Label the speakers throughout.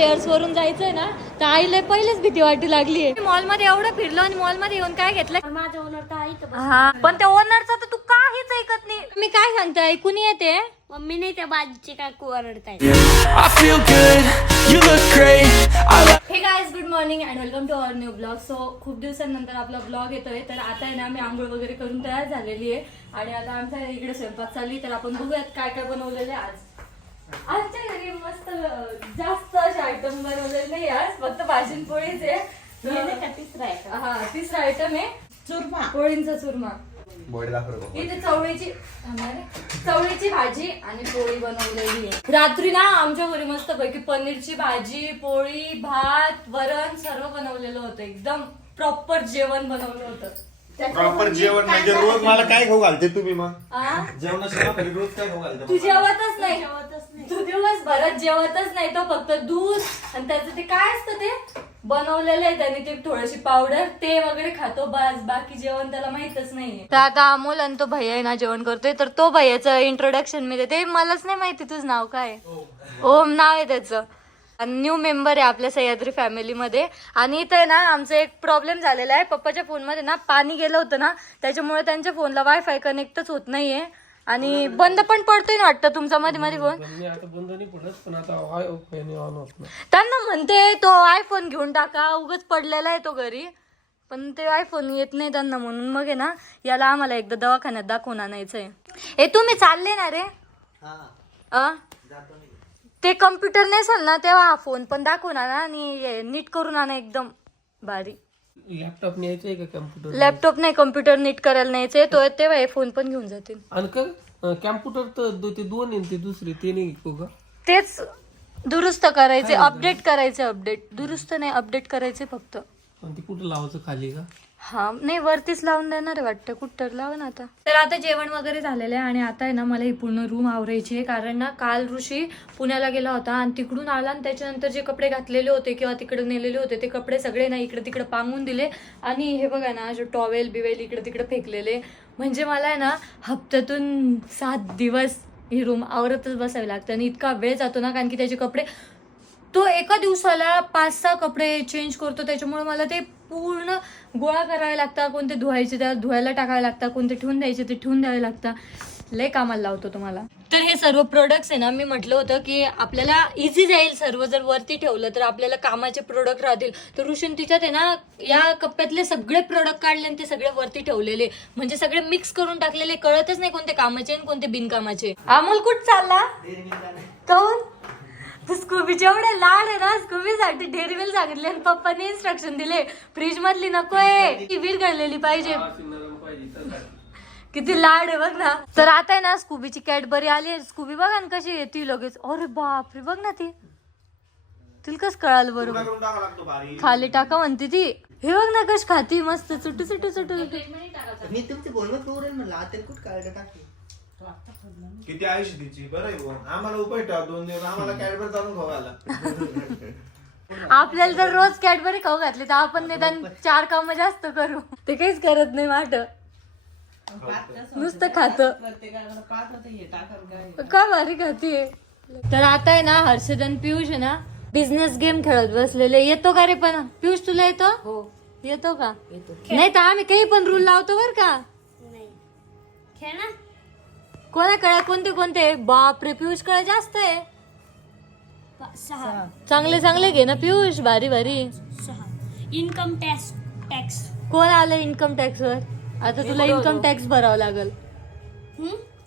Speaker 1: Stairs वरून जायचंय ना तर आईला पहिलेच भीती वाटू लागली मॉलमध्ये एवढं फिरलो आणि मॉलमध्ये येऊन काय घेतलं?
Speaker 2: माझं ओनर तर आहे इथं.
Speaker 1: हा पण त्या ओनरचं तर तू काहीच ऐकत नाही. मी काय सांगते ऐकून येते?
Speaker 2: मम्मी नाही त्या बाजूची काकू ओरडताय.
Speaker 3: I feel good, you look great. I like
Speaker 1: hey guys good morning and welcome to our new blog so खूप दिवसांनंतर आपला ब्लॉग येतोय तर आता आहे ना मी आंघोळ वगैरे करून तयार झालेली आहे. आणि आता आमच्या इकडे स्वयंपाक चालली तर आपण बघूयात काय काय बनवलेले आज. आमच्या घरी मस्त जास्त असे आयटम बनवलेले नाही आज फक्त भाजी पोळीच आहे.
Speaker 2: तिसरा आहे
Speaker 1: हा तिसरा आयटम आहे. चुरमा. पोळींचा चुरमा. इथे चवळीची. चवळीची भाजी आणि पोळी बनवलेली आहे. रात्री ना आमच्या घरी मस्त पैकी पनीरची भाजी पोळी भात वरण सर्व बनवलेलं होतं. एकदम प्रॉपर जेवण बनवलं होतं.
Speaker 4: प्रॉपर जेवण म्हणजे रोज मला काय खाऊ घालते तुम्ही मग? जेवणाशिवाय रोज काय खाऊ घालते?
Speaker 1: तू जेवतच नाही. तू दिवसभरात जेवतच नाही तो फक्त दूध आणि त्याचं ते काय असतं ते? बनवलेलं आहे त्याने ते थोडीशी पावडर ते वगैरे खातो बस बाकी जेवण त्याला माहितच नाहीये. तर आता अमोल आणि तो भैया आहे ना जेवण करतोय तर तो भैयाचं इंट्रोडक्शन मी देते. मलाच नाही माहिती तुझं नाव काय आहे. ओम नाव आहे त्याचं. न्यू मेंबर आहे आपल्या सह्याद्री फॅमिलीमध्ये आणि इथं आहे ना आमचा एक प्रॉब्लेम झालेला आहे. पप्पाच्या फोनमध्ये ना पाणी गेलं होतं ना त्याच्यामुळे त्यांच्या फोनला वायफाय कनेक्टच होत नाहीये. आणि बंद पण पडतोय ना वाटतं तुमचा मध्ये मध्ये फोन?
Speaker 5: मी आता बंद नाही पडत पण आता हाय ओपन ऑन होत नाही.
Speaker 1: त्यांना म्हणते तो आयफोन घेऊन टाका उगाच पडलेला आहे तो घरी. पण ते आयफोन येत नाही त्यांना म्हणून. मग आहे ना याला आम्हाला एकदा दवाखान्यात दाखवून आणायचंय. ए तुम्ही चालले ना रे? अ? ते कम्प्युटर नसेल ना तेव्हा हा फोन पण दाखवून आणा आणि हे नीट करून आणा एकदम भारी.
Speaker 5: लॅपटॉप न्यायचंय का कॅम्प्युटर
Speaker 1: लॅपटॉप नाही कम्प्युटर नीट करायला न्यायचंय तो तेव्हा हे फोन पण घेऊन जातील.
Speaker 5: आणि का कॅम्प्युटर तर दो- ते दोन आहे ना, ते दुसरे ते नाही घेऊ का
Speaker 1: तेच दुरुस्त करायचे अपडेट करायचे अपडेट दुरुस्त नाही अपडेट करायचे फक्त.
Speaker 5: आणि ते कुठं लावायचं खाली का?
Speaker 1: हा नाही वरतीच लावून देणार आहे वाटतं. कुठं? लाव ना आता. तर आता जेवण वगैरे झालेलं आहे आणि आता आहे ना मला ही पूर्ण रूम आवरायची आहे. कारण ना काल ऋषी पुण्याला गेला होता आणि तिकडून आला आणि त्याच्यानंतर जे कपडे घातलेले होते किंवा तिकडे नेलेले होते ते कपडे सगळे ना इकडे तिकडे पांगून दिले आणि हे बघा ना जो टॉवेल बिवेल इकडे तिकडे फेकलेले. म्हणजे मला आहे ना हप्त्यातून सात दिवस ही रूम आवरतच बसावी लागते आणि इतका वेळ जातो ना कारण की त्याचे कपडे तो एका दिवसाला पाच सहा कपडे चेंज करतो. त्याच्यामुळे मला ते पूर्ण गोळा करावे लागतात. कोणते धुवायचे त्याला धुवायला टाकावे लागतात. कोणते ठेवून द्यायचे ते ठेवून द्यावे लागतात. लय कामाला लावतो तुम्हाला. तर हे सर्व प्रोडक्ट्स आहे ना मी म्हटलं होतं की आपल्याला इझी जाईल सर्व. जर वरती ठेवलं तर आपल्याला कामाचे प्रोडक्ट राहतील. तर ऋषून तिच्यात आहे ना या कप्प्यातले सगळे प्रोडक्ट काढले आणि ते सगळे वरती ठेवलेले. म्हणजे सगळे मिक्स करून टाकलेले. कळतच नाही कोणते कामाचे आणि कोणते बिनकामाचे. अमोल कुठ चालला? काऊन तू स्कूबीचे एवढे लाड आहे ना स्कूबीसाठी डेअरी मिल्क सांगितले आणि पप्पाने इन्स्ट्रक्शन दिले. फ्रीज मधली नकोय ती विरघळलेली पाहिजे. किती लाड आहे बघ ना. तर आता आहे ना स्कूबीची कॅडबरी आली स्कूबी बघा ना कशी आहे ती लगेच. अरे बापरे बघ ना ती. तिला कस कळालं बरोबर? खाली टाका म्हणते ती. हे बघ ना कश खाती मस्त चुटू चुटू चुटू.
Speaker 6: मी तुमचे बोलणं
Speaker 4: किती आयुष्य तिची? बरं आहे बुवा. आम्हाला उपाय ठेवा दोन दिवस आम्हाला कॅडबर चालून खाऊ घाला.
Speaker 1: आपल्याला जर रोज कॅडबरी खाऊ घातली तर आपण निदान चार काम जास्त करू. ते काहीच करत नाही वाट नुसतं खात. का भारी खाते तर आता आहे ना हर्षद आणि पियुष आहे ना बिझनेस गेम खेळत बसलेले. येतो का रे पण? पियुष तुला येतो? हो. येतो का? नाही तर आम्ही काही पण रूल लावतो बर का.
Speaker 2: नाही. खेळ ना.
Speaker 1: कोणाकडे कोणते कोणते? बापरे पियुषकडे जास्त आहे.
Speaker 2: पा- सहा.
Speaker 1: चांगले चांगले घे ना पियुष भारी भारी.
Speaker 2: सहा. इन्कम टॅक्स टॅक्स
Speaker 1: कोण आलं इन्कम टॅक्स वर? आता तुला इन्कम टॅक्स भरावा लागल.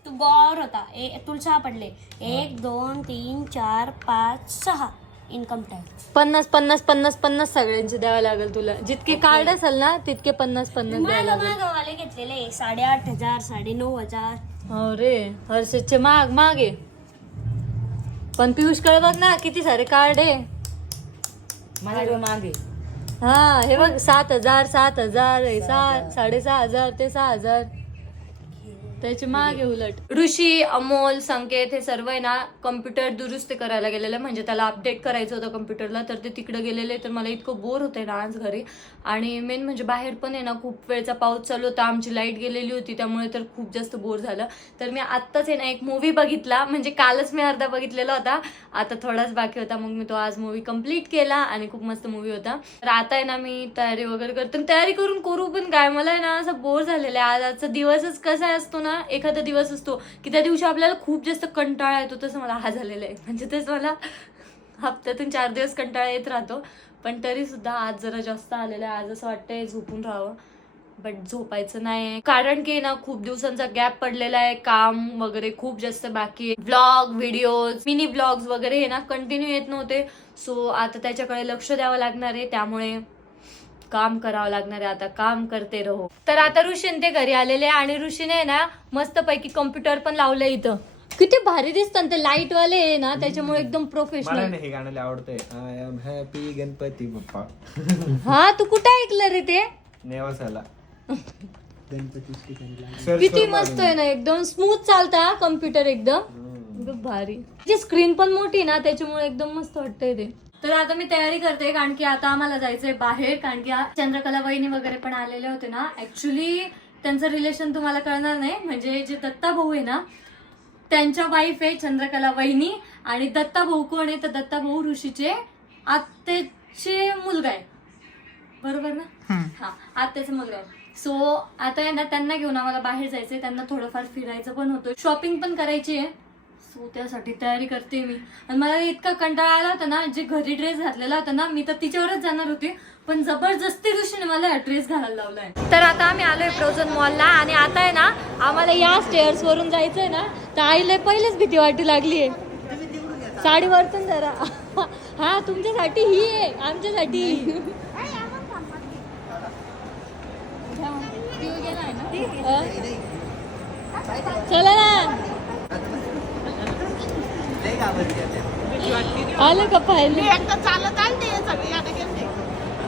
Speaker 2: तू गौर होता. ए तुला सहा पडले. एक दोन तीन चार पाच सहा. इन्कम टॅक्स
Speaker 1: पन्नास पन्नास पन्नास पन्नास सगळ्यांचे द्यावं लागेल तुला. जितके कार्ड असेल ना तितके पन्नास पन्नास द्यावं
Speaker 2: माग
Speaker 1: लागेल
Speaker 2: मागवाले घेतलेले. साडेआठ हजार साडे नऊ हजार.
Speaker 1: हो रे हर्षदचे माग माग. आहे पण पियुषकडे बघ ना किती सारे कार्ड आहे. हा हे बघ सात हजार सात हजार हे सहा साडेसहा हजार ते सहा हजार. त्याची मागे उलट. ऋषी अमोल संकेत हे सर्व आहे ना कम्प्युटर दुरुस्त करायला गेलेले. म्हणजे त्याला अपडेट करायचं होतं कम्प्युटरला तर ते तिकडे गेलेले. तर मला इतकं बोर होतंय ना आज घरी. आणि मेन म्हणजे बाहेर पण आहे ना खूप वेळचा पाऊस चालू होता. आमची लाइट गेलेली होती त्यामुळे तर खूप जास्त बोर झालं. तर मी आत्ताच आहे ना एक मूवी बघितला. म्हणजे कालच मी अर्धा बघितलेला होता. आता थोडाच बाकी होता. मग मी तो आज मूवी कंप्लीट केला आणि खूप मस्त मूवी होता. तर आता आहे ना मी तयारी वगैरे करते. आणि तयारी करून करू पण काय? मला आहे ना असं बोर झालेलं आहे. आज आजचा दिवसच कसा असतो ना एखादा दिवस असतो की त्या दिवशी आपल्याला खूप जास्त कंटाळा येतो तसं मला हा झालेला आहे. म्हणजे तेच मला हप्त्यातून चार दिवस कंटाळा येत राहतो. पण तरी सुद्धा आज जरा जास्त आलेलं आहे. आज असं वाटतंय झोपून राहावं. बट झोपायचं नाही. कारण की ना खूप दिवसांचा गॅप पडलेला आहे. काम वगैरे खूप जास्त बाकी आहे. ब्लॉग व्हिडिओज मिनी ब्लॉग्स वगैरे हे ना कंटिन्यू येत नव्हते. सो आता त्याच्याकडे लक्ष द्यावं लागणार आहे. त्यामुळे काम करावं लागणार आहे आता काम करते रहो. तर आता ऋषीन ते घरी आलेले आणि ऋषीने ना मस्तपैकी कम्प्युटर पण लावलं इथं. किती भारी दिसतात ते लाइट वाले आहे ना त्याच्यामुळे एकदम
Speaker 4: मला
Speaker 1: प्रोफेशनल
Speaker 4: नाही हे गाणं लय आवडतंय. I am happy Ganpati Bappa.
Speaker 1: हा तू कुठे ऐकलं रे ते?
Speaker 4: नेवासाला.
Speaker 1: किती मस्त आहे ना एकदम स्मूथ चालता कम्प्युटर एकदम. एकदम भारी. जी स्क्रीन पण मोठी ना त्याच्यामुळे एकदम मस्त वाटतंय ते. तर आता मी तयारी करते कारण की आता आम्हाला जायचंय बाहेर कारण की चंद्रकला वहिनी वगैरे पण आलेले होते ना. ऍक्च्युली त्यांचं रिलेशन तुम्हाला कळणार नाही. म्हणजे जे दत्ता भाऊ आहे ना त्यांच्या वाईफ आहे चंद्रकला वहिनी आणि दत्ता भाऊ कोण आहे? तर दत्ता भाऊ ऋषीचे आत्याचे मुलगा आहे. बरोबर ना? हा आत्याचा मुलगा आहे. सो आता आहे ना त्यांना घेऊन आम्हाला बाहेर जायचंय. त्यांना थोडंफार फिरायचं पण होतं. शॉपिंग पण करायची आहे. सो त्यासाठी तयारी करते मी. आणि मला इतका कंटाळा आला होता ना जे घरी ड्रेस घातलेला होता ना मी तर तिच्यावरच जाणार होते. पण जबरदस्ती ऋषीने मला ड्रेस घालायला लावलाय. तर आता आम्ही आलोय फ्रोझन मॉलला आणि आता आहे ना आम्हाला या स्टेअर्स वरून जायचंय ना तर आईला पहिलेच भीती वाटू लागली आहे. साडी वरतून जरा हा तुमच्यासाठी ही आहे आमच्यासाठी? चला ना. आलं का पाहिलं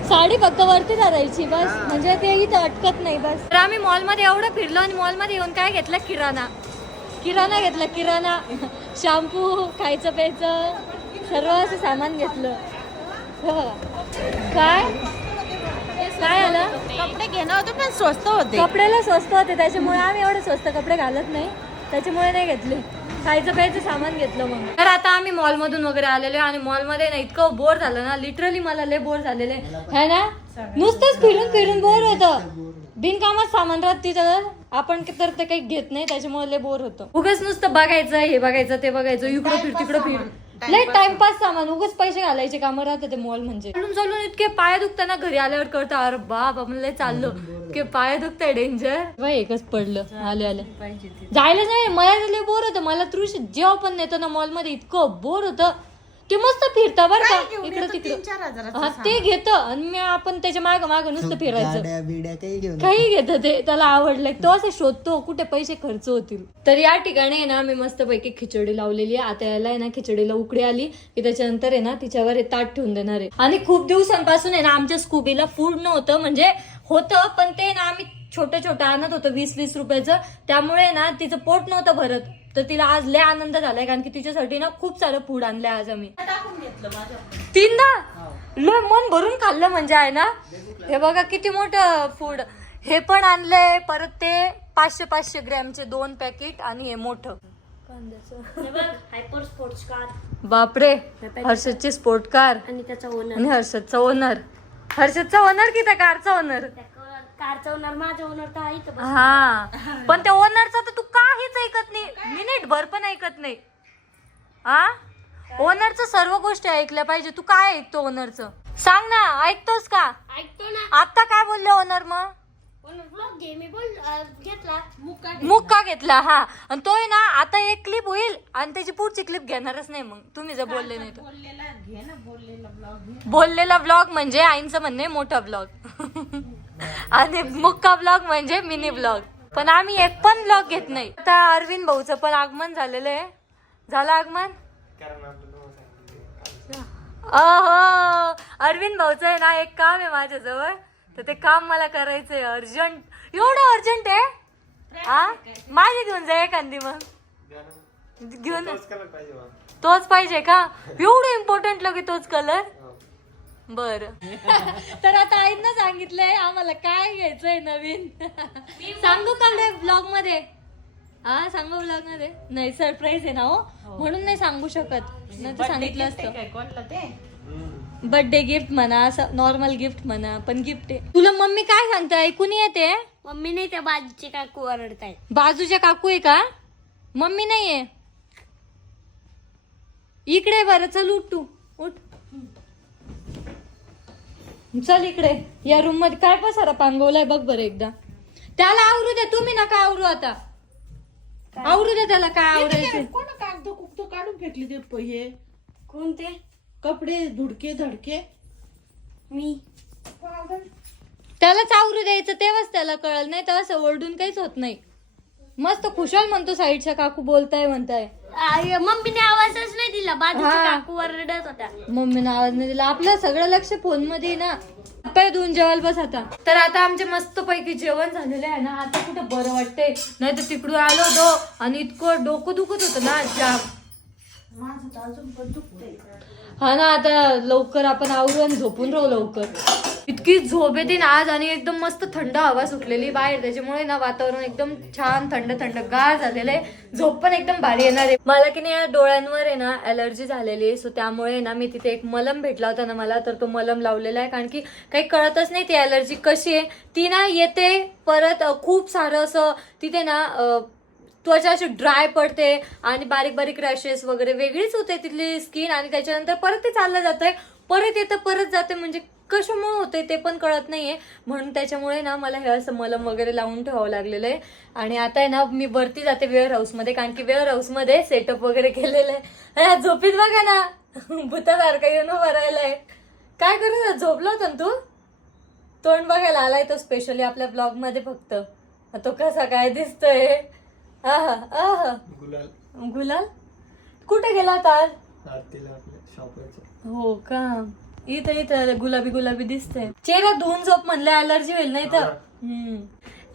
Speaker 1: साडी फक्त वरती धरायची बस. म्हणजे ते इथं अटकत नाही बस. तर आम्ही मॉलमध्ये एवढं फिरलो आणि मॉलमध्ये येऊन काय घेतलं? किराणा. किराणा घेतला किराणा. शॅम्पू खायचं प्यायचं सर्व असं सामान घेतलं. हो. काय? काय आलं?
Speaker 7: कपडे घेणं होते पण स्वस्त होते.
Speaker 1: कपड्याला स्वस्त होते त्याच्यामुळे आम्ही एवढे स्वस्त कपडे घालत नाही. त्याच्यामुळे नाही घेतले. खायचं प्यायचं सामान घेतलं मग. तर आता आम्ही मॉलमधून वगैरे आलेलो आणि मॉलमध्ये ना इतकं बोर झालं ना लिटरली मला लय बोर झालेले. है ना? नुसतंच फिरून फिरून बोर होतं. बिनकामात सामान राहत तिथं. आपण तर ते काही घेत नाही त्याच्यामुळे लय बोर होतं. उगाच नुसतं बघायचं हे बघायचं ते बघायचं इकडं फिर तिकडं फिर. लय टाइमपास सामान उगाच पैसे घालायचे कामं राहते ते मॉल म्हणजे. चालून चालून इतके पाय दुखताना घरी आल्यावर कळतं अरे बाप आपण लय चाललो. इतके पाय दुखताय डेंजर बाई एकच पडलं. आले आले. जायला नाही मला तर लय बोर होतं. मला तृष जेव्हा पण नेतो ना मॉलमध्ये इतकं बोर होतं. ते मस्त फिरता बरं का. इकडं तिकडं. हा ते घेत. आणि मी आपण त्याच्या माग माग नुसतं फिरायचं.
Speaker 6: गाड्या बिड्या काही घेऊन
Speaker 1: काही घेत ते. त्याला आवडलंय. तो असं शोधतो कुठे पैसे खर्च होतील. तर या ठिकाणी आहे ना मी मस्तपैकी खिचडी लावलेली आहे. आता याला आहे ना खिचडीला उकडी आली. की त्याच्यानंतर आहे ना तिच्यावर हे ताट ठेवून देणार आहे. आणि खूप दिवसांपासून आहे ना आमच्या स्कूबीला फूड नव्हतं. म्हणजे होतं पण ते ना आम्ही छोटं छोटं आणत होतो वीस वीस रुपयाचं. त्यामुळे ना तिचं पोट नव्हतं भरत. तर तिला आज लय आनंद झालाय कारण की तिच्यासाठी ना खूप सारं फूड आणलंय आज आम्ही. तीनदा? लय मन भरून खाल्लं म्हणजे आहे ना? हे बघा किती मोठं फूड. हे पण आणलंय परत ते पाचशे पाचशे ग्रॅमचे दोन पॅकेट आणि हे मोठं.
Speaker 2: हे बघ हायपर स्पोर्ट्स कार
Speaker 1: बापरे हर्षदची स्पोर्ट कार
Speaker 2: आणि त्याचा ओनर
Speaker 1: आणि हर्षदचा ओनर हर्षदचा ओनर की त्या कारचा ओनर
Speaker 2: कारचा ओनर माझा ओनर तर आहे इथं.
Speaker 1: हा. पण त्या ओनरचा तर तू काहीच ऐकत नाही. मिनिट भर पण ऐकत नाही. हा ओनरचं सर्व गोष्टी ऐकल्या पाहिजे. तू काय ऐकतो ओनरचं सांग ना ऐकतोस का?
Speaker 2: ऐकतो ना.
Speaker 1: आता काय बोलले ओनर मग?
Speaker 2: ब्लॉग घे मी बोल अं, घेतला. मुका
Speaker 1: मुक्का घेतला हा. आणि तो आहे ना आता एक क्लिप होईल आणि त्याची पुढची क्लिप घेणारच नाही मग. तुम्ही जर बोलले नाही तर. बोललेला ब्लॉग म्हणजे आईंचं म्हणणे मोठा ब्लॉग आणि मुक्का ब्लॉग म्हणजे मिनी ब्लॉग पण आम्ही एक पण ब्लॉग घेत नाही. आता अरविंद भाऊचं पण आगमन झालेलं आहे. झालं आगमन? अहो अरविंद भाऊचं आहे ना एक काम आहे माझ्याजवळ. तर ते काम मला करायचंय अर्जंट एवढं अर्जंट आहे? आ? माझी घेऊन जा एखादी मग. घेऊन
Speaker 4: तोच पाहिजे
Speaker 1: का? एवढं इम्पॉर्टंट लगे तोच कलर बर. तर आता आईनं सांगितलंय आम्हाला काय घ्यायचंय नवीन? सांगू का ब्लॉगमध्ये हा सांगू ब्लॉगमध्ये नाही सरप्राईज आहे ना हो. म्हणून नाही सांगू शकत. नाही सांगितलं असतं. बर्थडे गिफ्ट म्हणा असं नॉर्मल गिफ्ट म्हणा पण गिफ्ट आहे. तुला मम्मी काय सांगते? ऐकून येते?
Speaker 2: मम्मी नाही त्या बाजूचे काकू ओरडताय
Speaker 1: बाजूच्या काकू आहे का? मम्मी नाहीये इकडे बरं चल उठ तू उठ. चल इकडे या रूममध्ये. काय पसारा पांगवलाय बघ बरं एकदा. त्याला आवरू दे तुम्ही नका आवरू आता. आवरू दे त्याला काय आवरायचं.
Speaker 7: कोण कागद कुगद काढून फेकले ते प- हे?
Speaker 2: कोणते?
Speaker 7: कपडे धुडके धडके.
Speaker 2: मी.
Speaker 1: त्यालाच आवरू द्यायचं तेव्हाच त्याला कळल. नाही तेव्हा असं ओरडून काहीच होत नाही. मस्त खुशाल म्हणतो साईडच्या काकू बोलताय म्हणताय.
Speaker 2: आई, मम्मीने आवाजच नाही दिला. बाजूच्या
Speaker 1: हा.
Speaker 2: काकू ओरडत होत्या.
Speaker 1: मम्मीनं आवाज नाही दिला. आपलं सगळं लक्ष फोनमध्ये आहे ना. पाय धुवून जेवायला बस आता. तर आता आमचे मस्त पैकी जेवण झालेलं आहे ना. आता कुठं बरं वाटतंय? नाही तर तिकडून आलो होतो आणि इतकं डोकं दुखत होतं ना जाम. हा ना आता लवकर आपण आवरू आणि झोपून राहू लवकर. इतकी झोप येते ना आज आणि एकदम मस्त थंड हवा सुटलेली बाहेर. त्याच्यामुळे ना वातावरण एकदम छान थंड थंड गार झालेलं आहे. झोप पण एकदम भारी येणार आहे. मला की नाही डोळ्यांवर आहे ना अलर्जी झालेली आहे. सो त्यामुळे ना मी तिथे एक मलम भेटला होता ना मला तर तो मलम लावलेला आहे. कारण की काही कळतच नाही ती अलर्जी कशी आहे. ती ना येते परत खूप सारं असं तिथे ना त्वचा अशी ड्राय पडते आणि बारीक बारीक रॅशेस वगैरे वेगळीच होते तिथली स्किन आणि त्याच्यानंतर परत ते चाललं जातंय. परत येतं परत जाते म्हणजे कशामुळे होते ते पण कळत नाहीये. म्हणून त्याच्यामुळे ना मला हे असं मलम वगैरे लावून ठेवावं लागलेलं आहे. आणि आता आहे ना मी वरती जाते वेअर हाऊसमध्ये कारण की वेअर हाऊसमध्ये सेटअप वगैरे केलेलं आहे. अरे, झोपीत बघा ना. भूतासारखं येऊन उभं आहे. काय करू झोपला होता ना तू? तोंड बघायला आलाय तो स्पेशली आपल्या ब्लॉगमध्ये फक्त. तो कसा काय दिसतोय? आहा आहा
Speaker 4: गुलाल.
Speaker 1: गुलाल? कुठे गेला होता आज?
Speaker 4: आरतीला आपल्या शॉपवरचं
Speaker 1: हो का? इथं इथं गुलाबी गुलाबी दिसतंय. चेहरा धुवून झोप म्हणलं अलर्जी होईल नाही तर हम्म.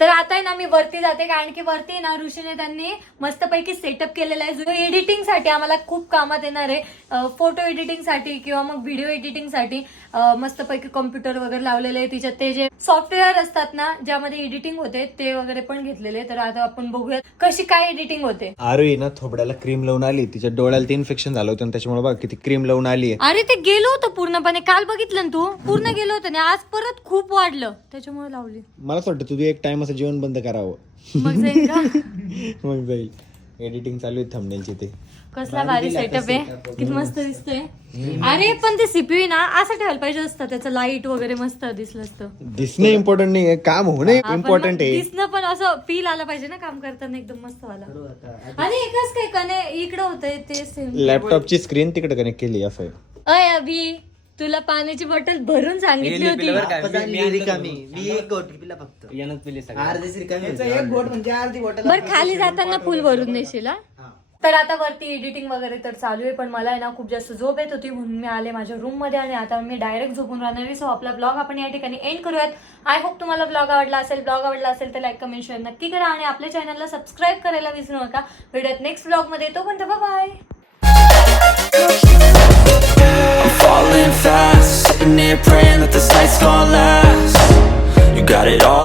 Speaker 1: तर आता आहे ना मी वरती जाते कारण की वरती ना ऋषीने त्यांनी मस्तपैकी सेटअप केलेला आहे. जो एडिटिंगसाठी आम्हाला खूप कामात येणार आहे. फोटो एडिटिंगसाठी किंवा मग व्हिडिओ एडिटिंगसाठी अं, मस्तपैकी कॉम्प्युटर वगैरे लावलेले आहे. तिच्यात ते जे सॉफ्टवेअर असतात ना ज्यामध्ये एडिटिंग होते ते वगैरे पण घेतलेले तर आता आपण बघूयात कशी काय एडिटिंग होते.
Speaker 8: आरू आहे ना थोबड्याला क्रीम लावून आली. तिच्या डोळ्याला ते इन्फेक्शन झालं होतं त्याच्यामुळे बघ किती क्रीम लावून आली
Speaker 1: अरे ते गेलो होतं पूर्णपणे. काल बघितलं ना तू? पूर्ण गेलो होतं ना आज परत खूप वाढलं. त्याच्यामुळे लावली.
Speaker 8: मला वाटतं तुझं एक टाइम असं जेवण बंद करावं.
Speaker 1: मग जाईल का?
Speaker 8: मग जाईल. एडिटिंग चालू आहे थंबनेलची ते.
Speaker 1: कसला भारी सेटअप आहे. किती मस्त दिसतोय. अरे पण ते सीपीयू ना असं ठेवायला पाहिजे असतं. त्याचं लाइट वगैरे मस्त दिसलं असतं.
Speaker 8: दिसणं इम्पॉर्टंट नाही आहे काम होणं
Speaker 1: पण
Speaker 8: इम्पॉर्टंट आहे.
Speaker 1: दिसणं पण असं फील आलं पाहिजे ना काम करताना एकदम मस्त वाला. आणि एकच काय कने इकडं होतंय ते सेम
Speaker 8: लॅपटॉपची स्क्रीन तिकडे कनेक्ट केली असं आहे.
Speaker 1: अय अभि. तुला पाण्याची बॉटल भरून सांगितली होती.
Speaker 6: मी रिकामी. मी एक गोट पिला फक्त. अर्धीच रिकामी होती. एक गोट म्हणजे अर्धी बॉटल
Speaker 1: बर खाली जाताना फुल भरून देशील हा? तर आता वरती एडिटिंग वगैरे तर चालू आहे पण मला आहे ना खूप जास्त झोप येत होती म्हणून मी आले माझ्या रूममध्ये आणि आता मी डायरेक्ट झोपून राहणार आहे. सो आपला ब्लॉग आपण या ठिकाणी एंड करूयात. आय होप तुम्हाला ब्लॉग आवडला असेल ब्लॉग आवडला असेल तर लाईक कमेंट शेअर नक्की करा आणि आपल्या चॅनलला सबस्क्राईब करायला विसरू नका. भेटत नेक्स्ट ब्लॉगमध्ये. तो पण bye
Speaker 3: falling fast, sitting here praying that this night's gonna last. You got it all.